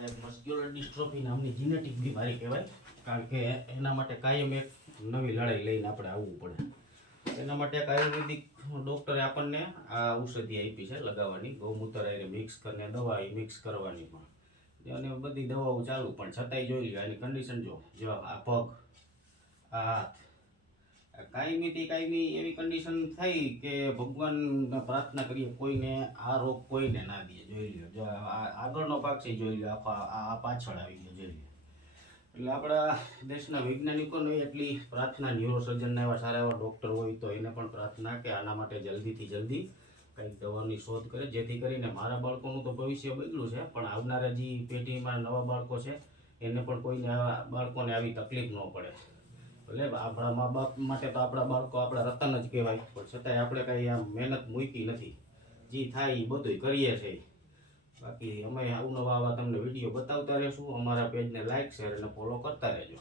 આ એક muscular dystrophy નામની જીનેટિક બીમારી કહેવાય, કારણ કે એના માટે કાયમ એક નવી લડાઈ લઈને આપણે આવવું પડે. એના માટે એક આયુર્વેદિક ડૉક્ટરે આપણને આ ઔષધિ આપી છે લગાવવાની, ગૌમૂત્ર એ મિક્સ કરીને દવા એ મિક્સ કરવાની પણ, અને બધી દવાઓ ચાલુ, પણ છતાંય જોઈ લો એની કન્ડિશન. જો આ પગ, આ હાથ, કાયમી એવી કન્ડિશન થઈ કે ભગવાન પ્રાર્થના કરીએ કોઈને આ રોગ કોઈને ના દે. જોઈ લો, જો આગળનો ભાગ છે જોઈ લો, આ પાછળ આવી ગયો જોઈ લો. એટલે આપણા દેશના વૈજ્ઞાનિકોને એટલી પ્રાર્થના, ન્યુરોસર્જનના એવા સારા એવા ડૉક્ટર હોય તો એને પણ પ્રાર્થના કે આના માટે જલ્દીથી જલ્દી કંઈક દવાની શોધ કરે, જેથી કરીને મારા બાળકોનું તો ભવિષ્ય બગડ્યું છે, પણ આવનારા જે પેઢીમાં નવા બાળકો છે એને પણ કોઈને આવા બાળકોને આવી તકલીફ ન પડે. એટલે આપણા મા બાપ માટે તો આપણા બાળકો આપણા રતન જ કહેવાય, પણ છતાંય આપણે કાંઈ આમ મહેનત મૂકી નથી. જે થાય એ બધું કરીએ છીએ. બાકી અમે આવા તમને વિડીયો બતાવતા રહીશું. અમારા પેજને લાઈક, શેર અને ફોલો કરતા રહેજો.